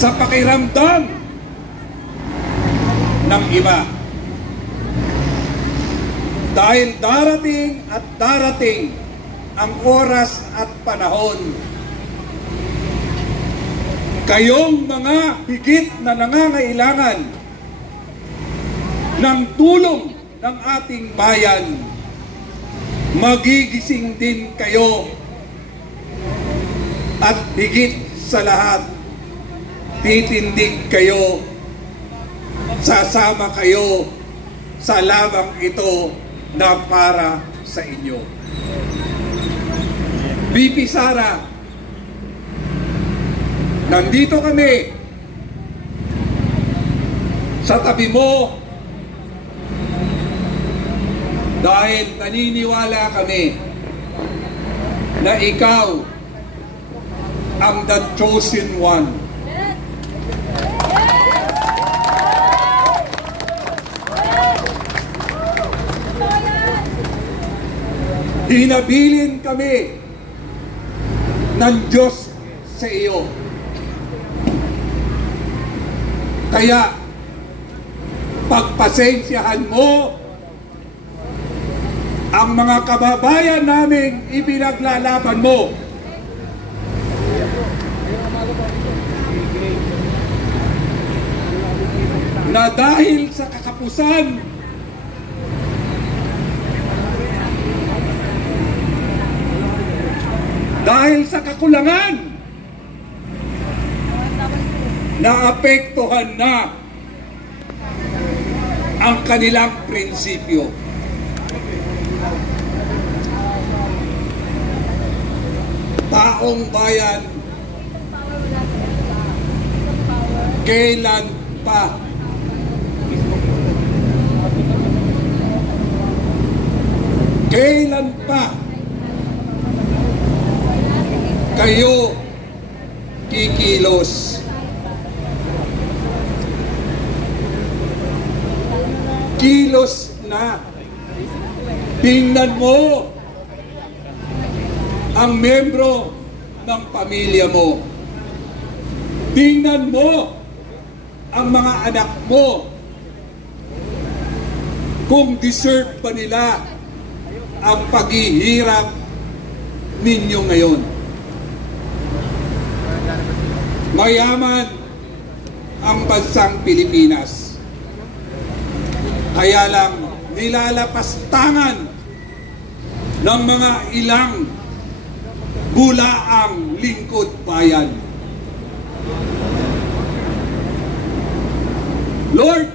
sa pakiramdam ng iba. Dahil darating at darating ang oras at panahon, kayong mga higit na nangangailangan ng tulong ng ating bayan, magigising din kayo at higit sa lahat, titindig kayo, sasama kayo sa labang ito na para sa inyo. VP Sara, nandito kami sa tabi mo dahil naniniwala kami na ikaw ang the chosen one. Hinabilin kami ng Diyos sa iyo. Kaya pagpasensyahan mo ang mga kababayan naming ipinaglalaban mo. Na dahil sa kakapusan, dahil sa kakulangan, naapektuhan na ang kanilang prinsipyo. Taong bayan, kailan pa kayo kikilos? Kilos na. Tingnan mo ang membro ng pamilya mo. Tingnan mo ang mga anak mo kung deserve ba nila ang paghihirap ninyo ngayon. Mayaman ang bansang Pilipinas, kaya lang nilalapastangan ng mga ilang bulaang lingkod bayan. Lord,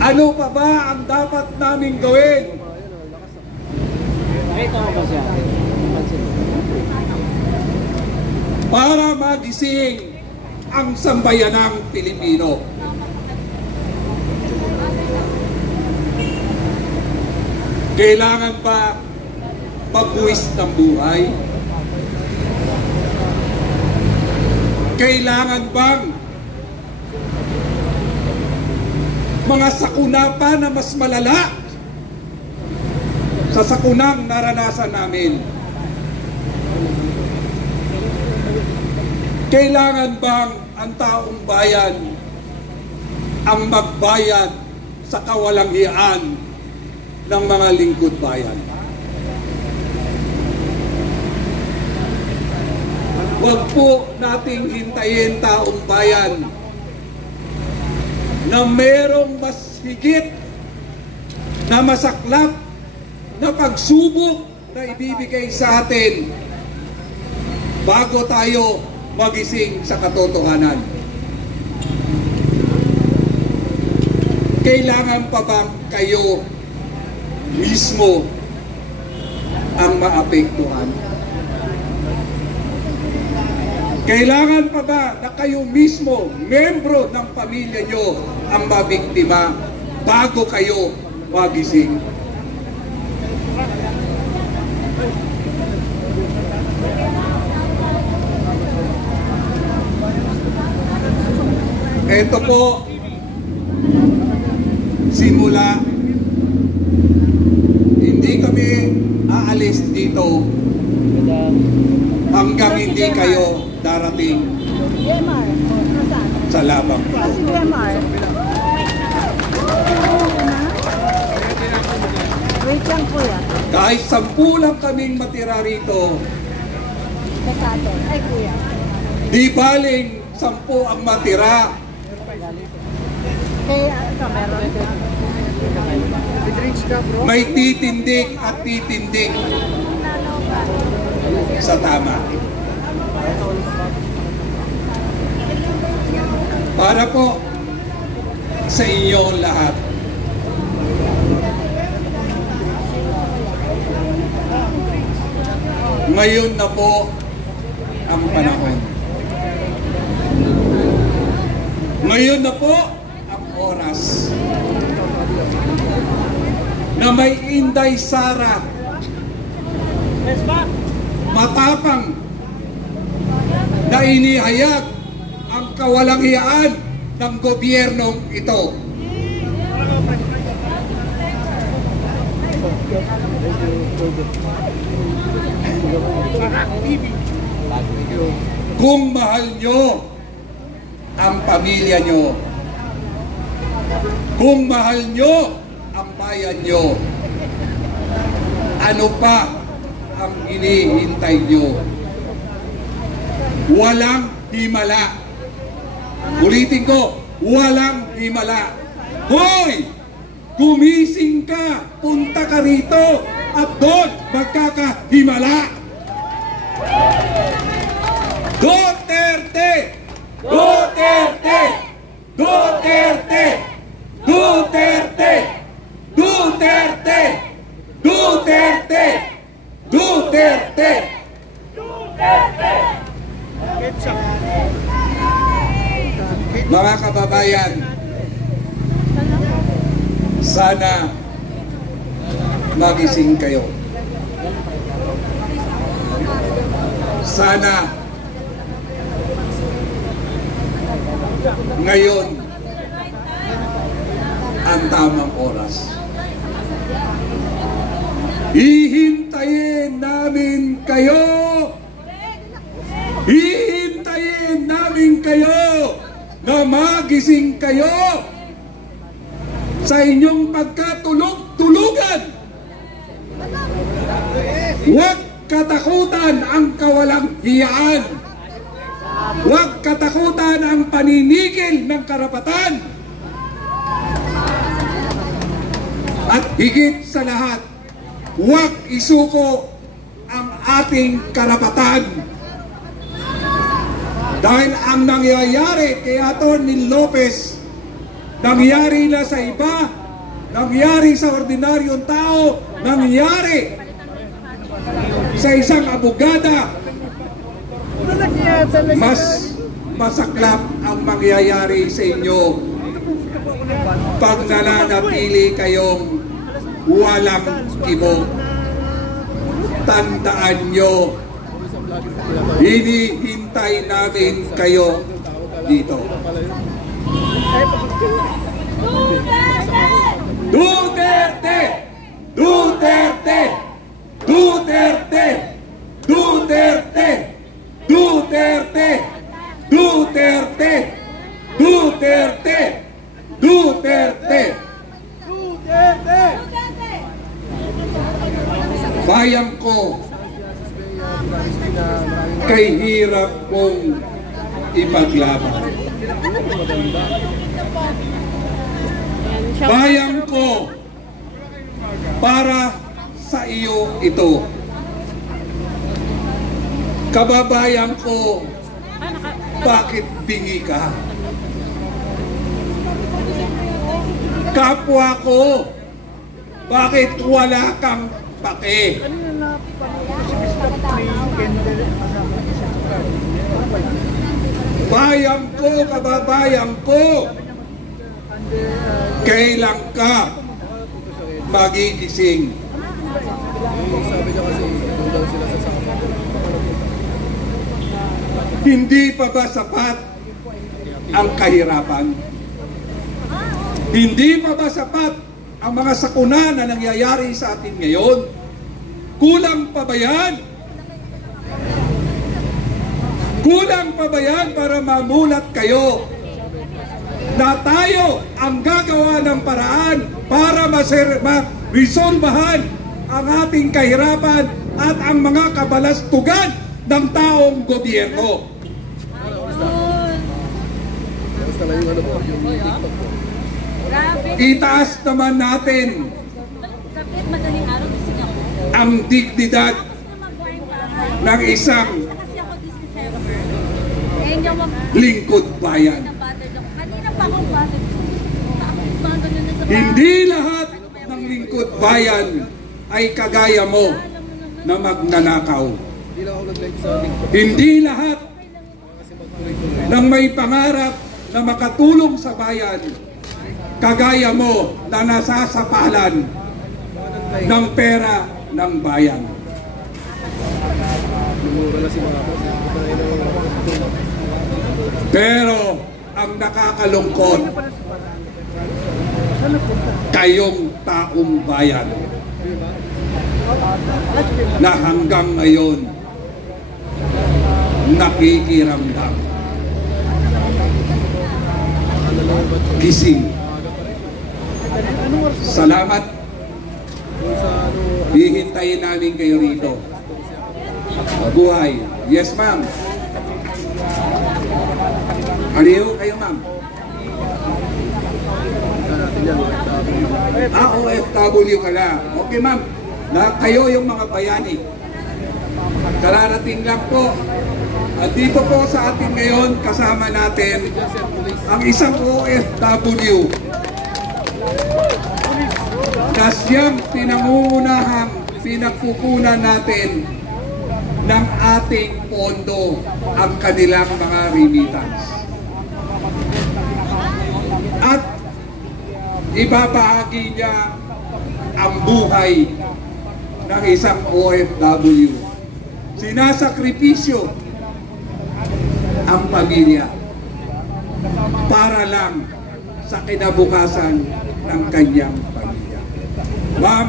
ano pa ba ang dapat naming gawin para magising ang sambayanang Pilipino? Kailangan pa magbuwis ng buhay? Kailangan bang mga sakuna pa na mas malala sa sakunang naranasan namin? Kailangan bang ang taong bayan ang magbayad sa kawalangian ng mga lingkod bayan? Huwag po nating hintayin, taong bayan, na merong mas higit na masaklap na pagsubok na ibibigay sa atin bago tayo magising sa katotohanan. Kailangan pa bang kayo mismo ang maapektuhan? Kailangan pa ba na kayo mismo, membro ng pamilya nyo, ang mabiktima bago kayo magising? Ito po, simula, hindi kami aalis dito hanggang hindi kayo darating DMR. Nasaan? sa labang ito. Si DMR. Wait lang kuya. Kahit 10 lang kaming matira rito, Batato. Ay kuya. di baling 10 ang matira. Kaya ito meron. May titindig at titindig sa tama. Para po sa inyo lahat. Ngayon na po ang panahon. Ngayon na po ang oras na may Inday Sara matapang na inihayag ang kawalang-hiyaan ng gobyernong ito. Kung mahal nyo ang pamilya nyo, kung mahal nyo ang bayan nyo, ano pa ang hinihintay nyo? Walang himala. Ulitin ko, walang himala. Hoy! Gumising ka, punta ka rito, at doon magkakahimala. Duterte! Duterte! Duterte! Duterte! Duterte! Duterte! Duterte! Mga kababayan, sana magising kayo. Sana ngayon ang tamang oras. Hihintayin namin kayo! Hihintayin namin kayo na magising kayo sa inyong pagkatulog-tulugan. Huwag katakutan ang kawalang-hiyaan. Huwag katakutan ang paninigil ng karapatan. At higit sa lahat, huwag isuko ang ating karapatan. Dahil ang nangyayari kay Atty. Lopez, nangyari na sa iba, nangyari sa ordinaryong tao, nangyari sa isang abogada, mas masaklap ang mangyayari sa inyo pag nananatili kayong walang kibo. Tandaan nyo, hinihintay namin kayo dito. Duterte! Duterte! Duterte! Duterte! Duterte! Duterte! Duterte! Duterte! Bayan ko, kay hirap kong ipaglaban. Bayan ko, para sa iyo ito. Kababayan ko, bakit bingi ka? Kapwa ko, bakit wala kang pake? Bayan ko, kababayan ko, kailan ka magigising? Hindi pa ba sapat ang kahirapan? Hindi pa ba sapat ang mga sakuna na nangyayari sa atin ngayon? Kulang pa ba yan? Kulang pa ba yan para mamulat kayo na tayo ang gagawa ng paraan para ma-resolbahan ang ating kahirapan at ang mga kabalastugan ng taong gobyerno? Itaas naman natin ang dignidad ng isang lingkod bayan. Hindi lahat ng lingkod bayan ay kagaya mo na magnanakaw. Hindi lahat ng may pangarap na makatulong sa bayan kagaya mo na nasasapalan ng pera ng bayan. Pero ang nakakalungkot, kayong taong bayan na hanggang ngayon nakikiramdam. Gising. Salamat. Hihintayin namin kayo rito. Mabuhay. Yes, ma'am. Ariyo kayo, ma'am. OFW ka lang. Okay, ma'am. Kayo yung mga bayani. Kararating lang po. At dito po sa atin ngayon, kasama natin ang isang OFW na siyang pinangungunahang pinagkukunan natin ng ating pondo ang kanilang mga remittance. At ibabahagi niya ang buhay ng isang OFW. Sinasakripisyo ang pamilya para lang sa kinabukasan ng kanyang pamilya. Ma'am,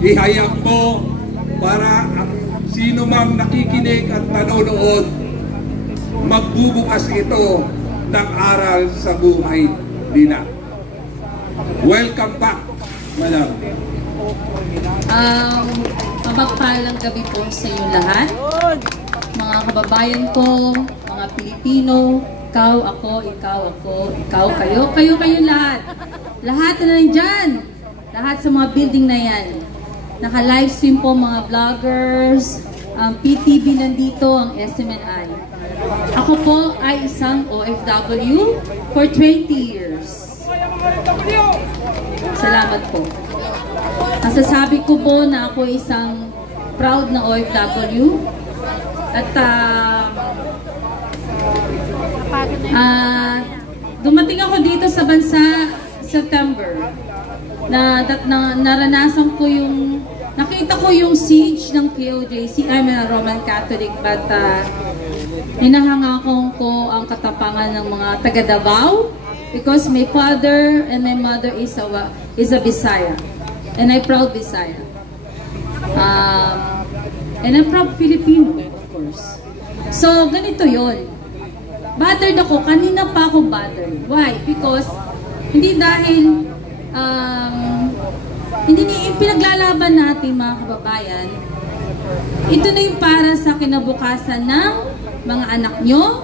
ihayag mo para sino mang nakikinig at nanonood, magbubukas ito ng aral sa buhay nila. Welcome back, madam. Mapagpalang gabi po sa inyo lahat. Mga kababayan ko, mga Pilipino, ikaw, ako, ikaw, kayo lahat. Lahat na nandyan. Lahat sa mga building na yan. Naka-livestream po mga vloggers, ang PTV nandito, ang SMNI. Ako po ay isang OFW for 20 years. Salamat po. Masasabi ko po na ako isang proud na OFW at dumating ako dito sa bansa September na naranasan ko nakita ko yung siege ng KOJC. I'm a Roman Catholic but hinahangakon ko ang katapangan ng mga taga Davao because my father and my mother is a Bisaya and I proud Bisaya and I'm proud Filipino, of course. So ganito yon. Bothered ako, kanina pa ako bothered. Why? Because hindi dahil hindi pinaglalaban natin mga kababayan, ito na yung para sa kinabukasan ng mga anak nyo,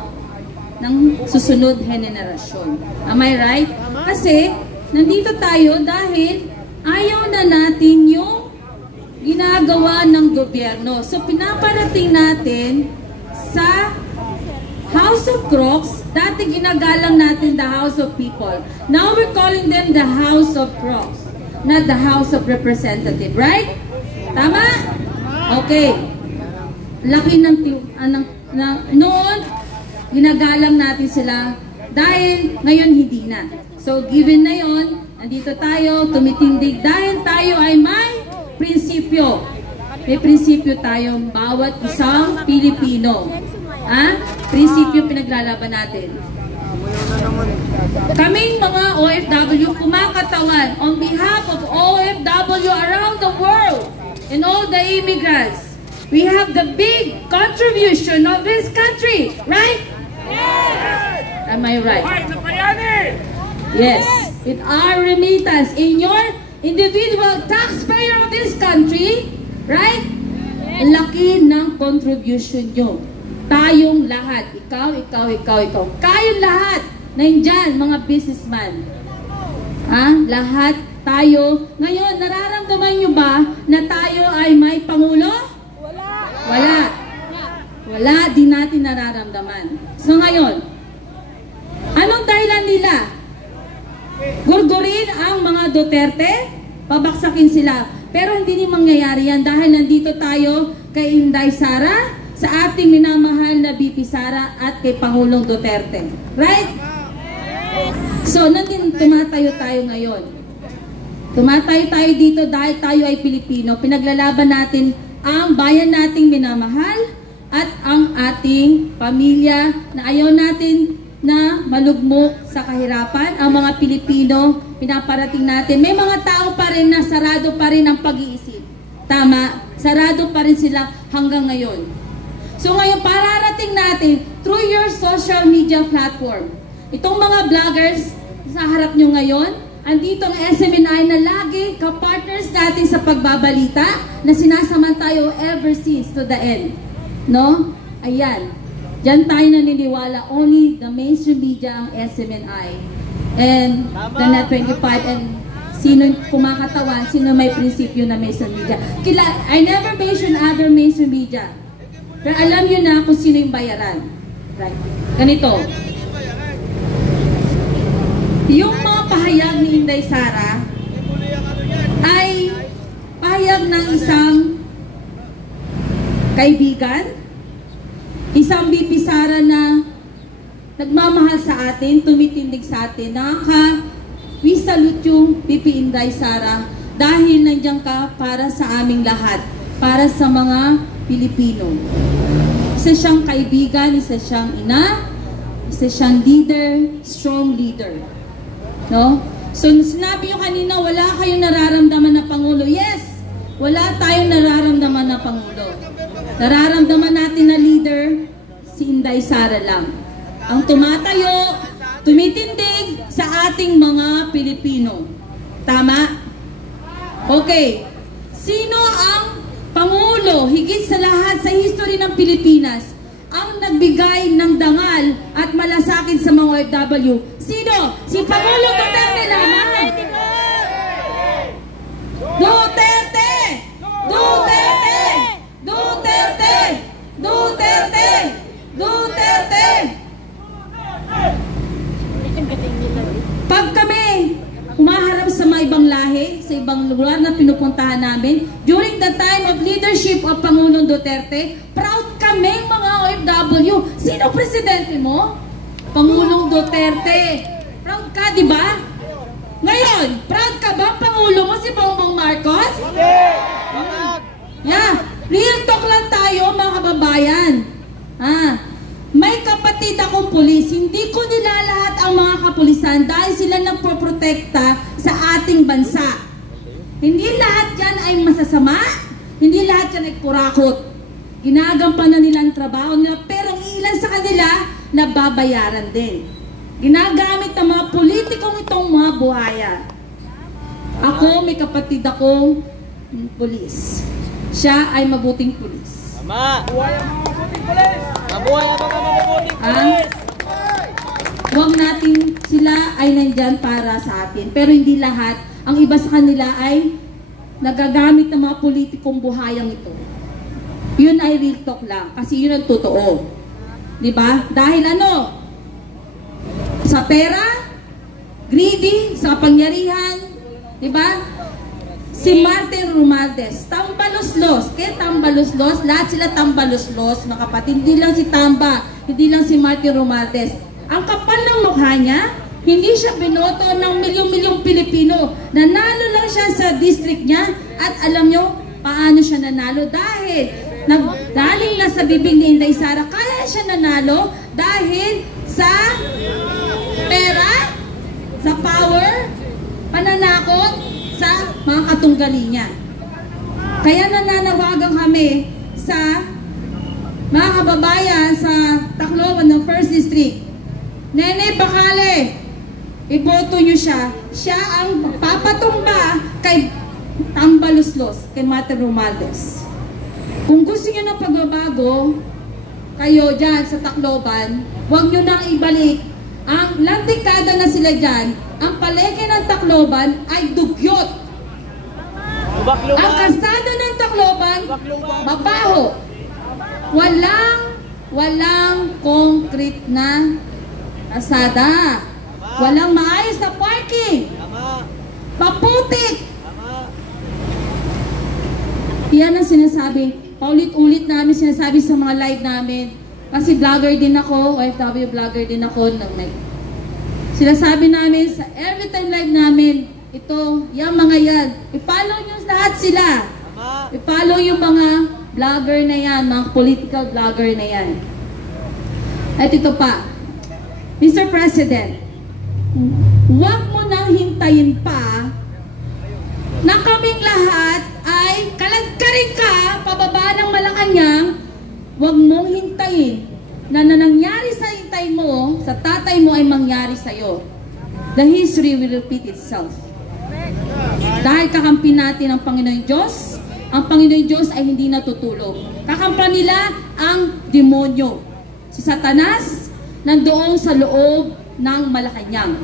ng susunod henerasyon. Am I right? Kasi nandito tayo dahil ayaw na natin yung ginagawa ng gobyerno. So pinaparating natin sa House of Crocs. Dati ginagalang natin the House of People. Now we're calling them the House of Crocs, not the House of Representative, right? Tama? Okay. Laki noon, ginagalang natin sila dahil ngayon hindi na. So given na yon, nandito tayo, tumitindig dahil tayo ay may prinsipyo. May prinsipyo tayong bawat isang Pilipino. Prinsipyo pinaglalaban natin. Kaming mga OFW kumakatawan on behalf of OFW around the world and all the immigrants. we have the big contribution of this country, right? Am I right? Yes. With our remittance in your individual taxpayer of this country, right? Laki ng contribution nyo. Tayong lahat. Ikaw. Kayong lahat. Nandyan, mga businessman. Lahat tayo. Ngayon, nararamdaman nyo ba na tayo ay may Pangulo? Wala. Di natin nararamdaman. So ngayon, anong dahilan nila? Gurgurin ang mga Duterte? Pabaksakin sila. Pero hindi din mangyayari yan dahil nandito tayo kay Inday Sara, sa ating minamahal na BP Sara at kay Pangulong Duterte. Right? So, tumatayo tayo ngayon. Tumatayo tayo dito dahil tayo ay Pilipino. Pinaglalaban natin ang bayan nating minamahal at ang ating pamilya na ayaw natin na malugmok sa kahirapan. Ang mga Pilipino, pinaparating natin. May mga tao pa rin na sarado pa rin ang pag-iisip. Tama, sarado pa rin sila hanggang ngayon. So ngayon, pararating natin through your social media platform. Itong mga vloggers sa harap nyo ngayon, andito ang SMNI na lagi ka-partners natin sa pagbabalita na sinasamahan tayo ever since to the end. No? Ayan. Diyan tayo naniniwala, only the mainstream media ang SMNI. And the Net25 and sino kumakatawan, sino may prinsipyo na mainstream media. I never mention other mainstream media. Pero alam nyo na kung sino yung bayaran. Right? Ganito. Yung mga pahayag ni Inday Sara ay pahayag ng isang kaibigan, isang BP Sara na nagmamahal sa atin, tumitindig sa atin. We salute yung BP Inday Sara dahil nandiyan ka para sa aming lahat, para sa mga Pilipino. Isa siyang kaibigan, isa siyang ina, isa siyang leader, strong leader. No? So, sinabi nyo kanina, wala kayong nararamdaman na Pangulo. Yes! Wala tayong nararamdaman na Pangulo. Nararamdaman natin na leader, si Inday Sara lang. Ang tumatayo, tumitindig sa ating mga Pilipino. Tama? Okay. Sino ang Pangulo, higit sa lahat sa history ng Pilipinas, ang nagbigay ng dangal at malasakit sa mga OFW? Sino? Si Pangulo Duterte lamang! Duterte! Duterte! Duterte! Duterte! Duterte! Pag kami humaharap sa mga ibang lahi, sa ibang lugar na pinupuntahan namin, during the time of leadership of Pangulong Duterte, proud kami mga OFW. Sino presidente mo? Pangulong Duterte. Proud ka, di ba? Ngayon, proud ka ba Pangulo mo si Bongbong Marcos? Yeah, real talk lang tayo mga kababayan. May kapatid akong pulis, hindi ko nilalahat ang mga kapulisan dahil sila nagproprotekta sa ating bansa. Hindi lahat yan ay masasama, hindi lahat yan ay kurakot. Ginagampanan nila ang trabaho nila, pero ilan sa kanila nababayaran din. Ginagamit ng mga politikong itong mga buhaya. Ako, may kapatid akong pulis. Siya ay mabuting pulis. Tama! Buhay ang mga mabuting pulis! Mabuhay ang mga mabuting pulis! Huwag natin sila ay nandyan para sa atin. Pero hindi lahat. Ang iba sa kanila ay nagagamit ng mga politikong buhayang ito. Yun ay real talk lang. Kasi yun ang totoo. Diba? Dahil ano? Sa pera, greedy, sa pangyarihan, diba? Si Martin Romualdez, tambaluslos. Kaya tambaluslos, lahat sila tambaluslos, mga kapatid. Hindi lang si Tamba, hindi lang si Martin Romualdez. Ang kapal ng mukha niya, hindi siya binoto ng milyong-milyong Pilipino. Nanalo lang siya sa district niya at alam nyo paano siya nanalo dahil nagdaling na sa bibig ni Inday Sara. Kaya siya nanalo dahil sa pera, sa power, pananakot, sa mga katunggali niya. Kaya nananawagan kami sa isa, mga kababayan sa Tacloban ng 1st District, Nene Bacale, iboto nyo siya. Siya ang papatumba kay Tambaluslos, kay Mater Romualdez. Kung gusto nyo ng pagbabago, kayo dyan sa Tacloban, huwag nyo nang ibalik. Ang lantikada na sila dyan, ang palengke ng Tacloban ay dugyot. Ang kalsada ng Tacloban, mabaho. Walang concrete na kalsada. Walang maayos na parking. Maputik. Yan ang sinasabi. Paulit-ulit namin sinasabi sa mga live namin. Kasi vlogger din ako, OFW vlogger din ako. Sinasabi namin sa every time live namin, ito, yung mga yan, i-follow nyo lahat sila. I-follow yung mga vlogger na yan, mga political vlogger na yan. At ito pa, Mr. President, huwag mo nang hintayin pa na kaming lahat ay kalagkarin ka pababa ng Malacanang. Huwag mong hintayin na nangyari sa hintay mo, sa tatay mo ay mangyari sa'yo. The history will repeat itself. Dahil kakampi natin ang Panginoon Diyos, ang Panginoon Diyos ay hindi natutulog. Kakampi nila ang demonyo. Si Satanas nandoon sa loob ng Malacanang.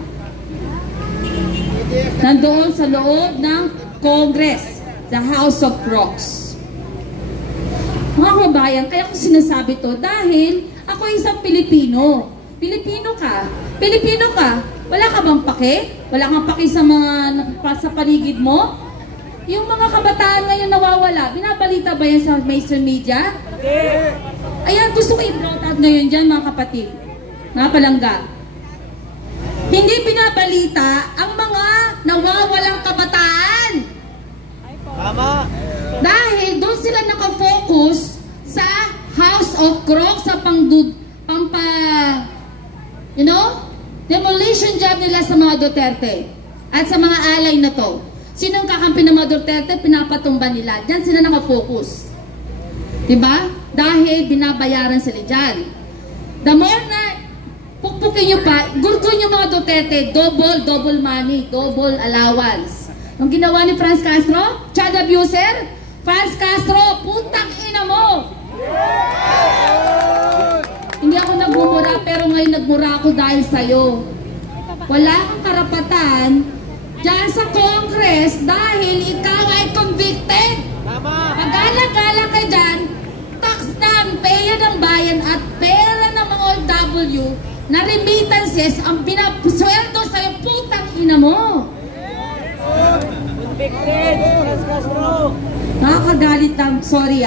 Nandoon sa loob ng Congress, the House of Rocks. Mga kabayan, kaya ko sinasabi to dahil ako isang Pilipino. Pilipino ka. Wala ka bang pake? Wala kang pake sa mga sa paligid mo? Yung mga kabataan ngayon nawawala, binabalita ba yan sa mainstream media? Ayan, gusto ko i-blow out ngayon dyan mga kapatid. Mga palangga. Hindi binabalita ang mga nawawalang kabataan. Tama. Dahil doon sila nakafocus sa House of Crocs, sa demolition job nila sa mga Duterte at sa mga alay na to. Sinong kakampi ng mga Duterte, pinapatumba nila. Diyan sila nakafocus. Diba? Dahil binabayaran sila dyan. The more na pukpukin nyo pa, gurgun yung mga Duterte, double money, double allowance. Ang ginawa ni Franz Castro, child abuser, Franz Castro, putang ina mo! Hindi ako nagmumura, pero ngayon nagmura ako dahil sa'yo. Wala kang karapatan dyan sa Congress dahil ikaw ay convicted. Pag-alak-ala ka dyan, tax na pera ng bayan at pera ng mga OFW na remittances ang pinapusweldo sa'yo, putang ina mo. Convicted, Franz Castro. Nakakagalit lang, sorry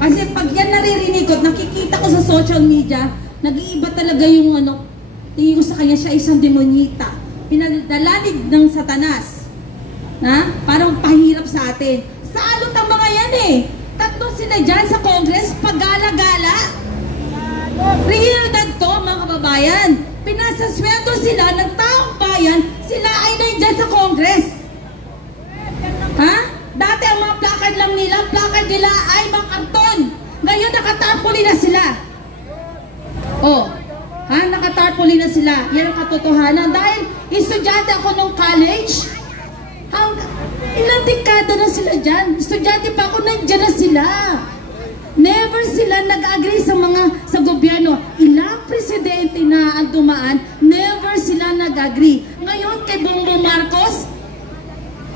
kasi pag yan naririnig ko, nakikita ko sa social media, nag-iiba talaga yung tingin ko sa kanya, siya isang demonyita. Pinadalanig ng Satanas. Parang pahirap sa atin. Salot ang mga yan Tatlo sila dyan sa Congress, pag-gala-gala. Realidad to, mga kababayan. Pinasasweldo sila ng taong bayan, sila ay nandyan sa Congress. Dati ang mga placard lang nila, placard nila ay mga karton. Ngayon nakatarpuli na sila. Nakatarpuli na sila. Yan ang katotohanan. Dahil estudyante ako nung college, ilang dekada na sila dyan. Estudyante pa ako, nandiyan na sila. Never sila nag-agree sa gobyerno. Ilang presidente na ang dumaan, never sila nag-agree. Ngayon kay Bongbong Marcos,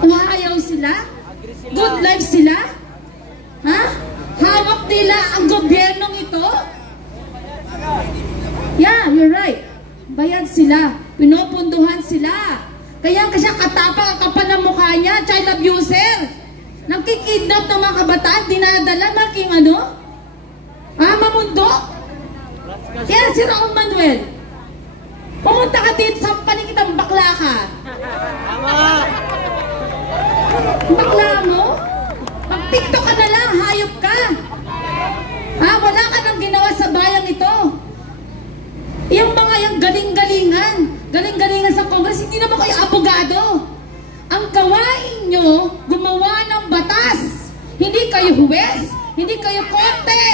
ayaw sila? Good life sila? Hawak nila ang gobyernong ito? Yeah, you're right. Bayad sila. Pinopunduhan sila. Kaya kasi katapang ang kapal ng mukha niya, child abuser. Nagkikidnap ng mga kabataan, dinadala, making mamundok. Kaya si Raul Manuel, pumunta ka dito sa panikitang bakla ka. Bakla mo? Mag-tiktok ka na lang, hayop ka. Wala ka nang ginawa sa bayang ito. Yung mga yung galing-galingan sa Congress, hindi naman kayo abogado. Ang gawain nyo, gumawa ng batas. Hindi kayo huwes, Hindi kayo korte.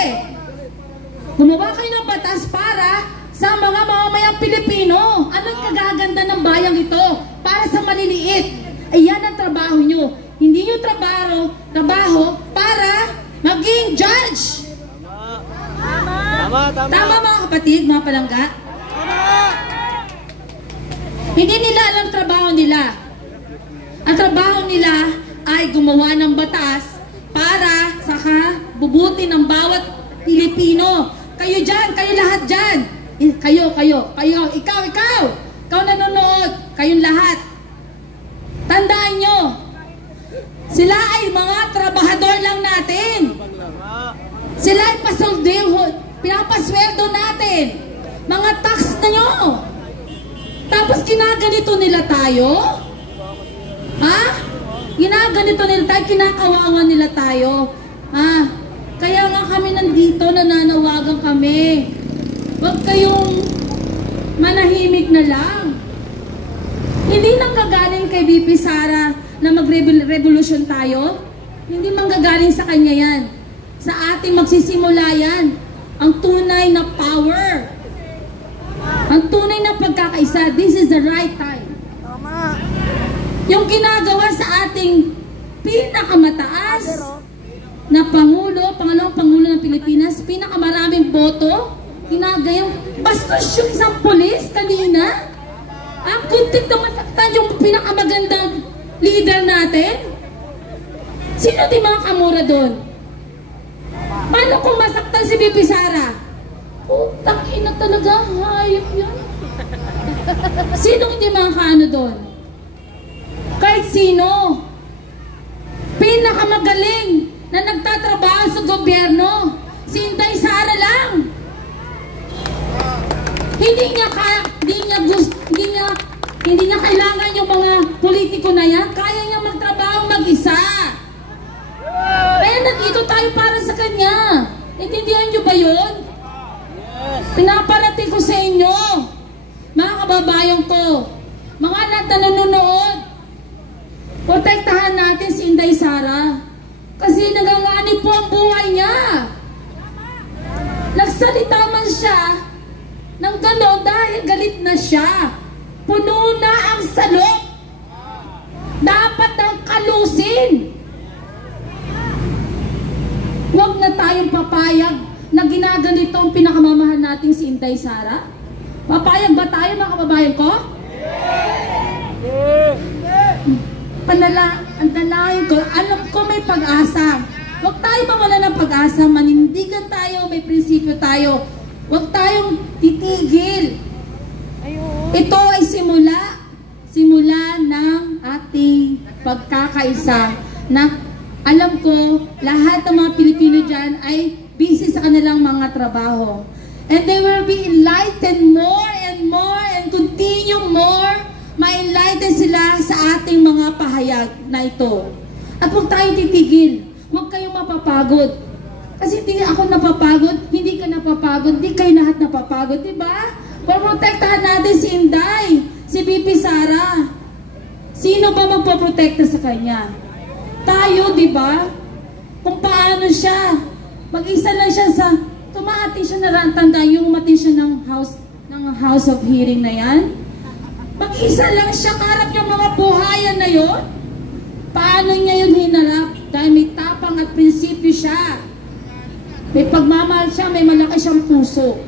Gumawa kayo ng batas para sa mga mamamayang Pilipino. Anong kagaganda ng bayang ito? Para sa maliliit. Ayan ang trabaho nyo. Hindi nyo trabaho para maging judge. Tama mga kapatid, mga palangga? Hindi nila alam trabaho nila. Ang trabaho nila ay gumawa ng batas para sa bubuti ng bawat Pilipino. Kayo dyan, kayo lahat dyan. Kayo, ikaw nanonood, kayong lahat. Tandaan nyo, sila ay mga trabahador lang natin. Sila ay pinapasweldo natin. Mga tax na nyo. Tapos ginaganito nila tayo? Ha? Ginaganito nila tayo, kinakawawa nila tayo. Ha? Kaya nga kami nandito, nananawagan kami. Huwag kayong manahimik na lang. Hindi nanggagaling kay VP Sara na magrevolusyon tayo. Hindi manggagaling sa kanya yan. Sa ating magsisimula yan. Ang tunay na power. Ang tunay na pagkakaisa. This is the right time. Yung ginagawa sa ating pinakamataas na Pangulo, pangalawang Pangulo ng Pilipinas, pinakamaraming boto, ginagayang bastos yung isang polis kanina. Ang kuntit na masaktan yung pinakamagandang leader natin. Sino di mga kamura doon? Paano kung masaktan si VP Sara? Putang ina talaga, hayop yan. Sino hindi mga kaano doon? Kahit sino. Pinakamagaling na nagtatrabaho sa gobyerno, si Inday Sara lang. Hindi niya kailangan yung mga politiko na yan. Kaya niya magtrabaho mag-isa. Kaya nandito tayo para sa kanya. Intindihan niyo ba yun? Pinaparating ko sa inyo, mga kababayan ko, mga nanonood, protektahan natin si Inday Sara. Kasi naganganib po ang buhay niya. Nagsalita man siya ng gano'n dahil galit na siya. Puno na ang salok. Dapat nang kalusin. Huwag na tayong papayag na ginaganito ang pinakamamahal nating si Inday Sara. Papayag ba tayo mga kababayan ko? Ang dalangin ko, alam ko may pag-asa. Huwag tayo mawala ng pag-asa, manindigan tayo, may prinsipyo tayo. Huwag tayong titigil. Ito ay simula ng ating pagkakaisa na alam ko lahat ng mga Pilipino dyan ay busy sa kanilang mga trabaho. And they will be enlightened more and more and continue more. Ma-enlighten sila sa ating mga pahayag na ito. At huwag tayong titigil. Huwag kayong mapapagod. Kasi hindi ako napapagod, hindi ka napapagod, hindi kayo lahat napapagod, diba? Protektahan natin si Inday, si VP Sara. Sino ba magpoprotekta sa kanya? Tayo, diba? Kung paano siya, mag-isa lang siya sa, tumaating siya na tanda, yung umating siya ng house of hearing na yan. Mag-isa lang siya, karap yung mga buhayan na yon. Paano niya yun hinarap? Dahil may tapang at prinsipyo siya. May pagmamahal siya, may malaki siyang puso.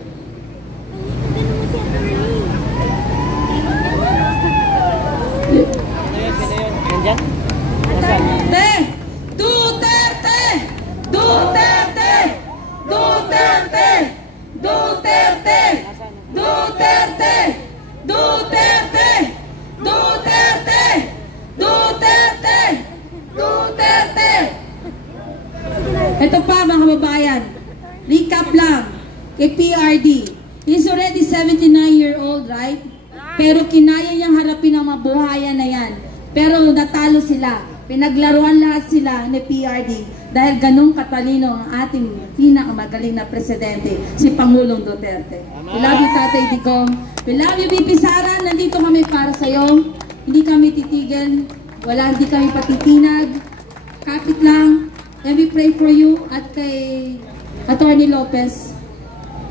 Duterte! Duterte! Duterte! Duterte! Duterte! Duterte! Duterte! Duterte! Duterte! Ito pa mga kababayan, recap lang kay PRD. He's already 79-year-old, right? Pero kinaya niyang harapin ang mabuhayan na yan. Pero natalo sila. Pinaglaruan lahat sila ni PRD dahil ganun katalino ang ating pinakamagaling na presidente, si Pangulong Duterte. We love you, Tatay Digong. We love you, VP Sara. Nandito kami para sa'yo. Hindi kami titigil. Hindi kami patitinag. Kapit lang. And we pray for you at kay Attorney Lopez.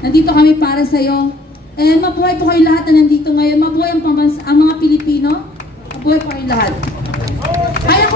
Nandito kami para sa iyo. And mabuhay po kayo lahat na nandito ngayon. Mabuhay ang mga Pilipino. Mabuhay po kayo lahat. Kaya ko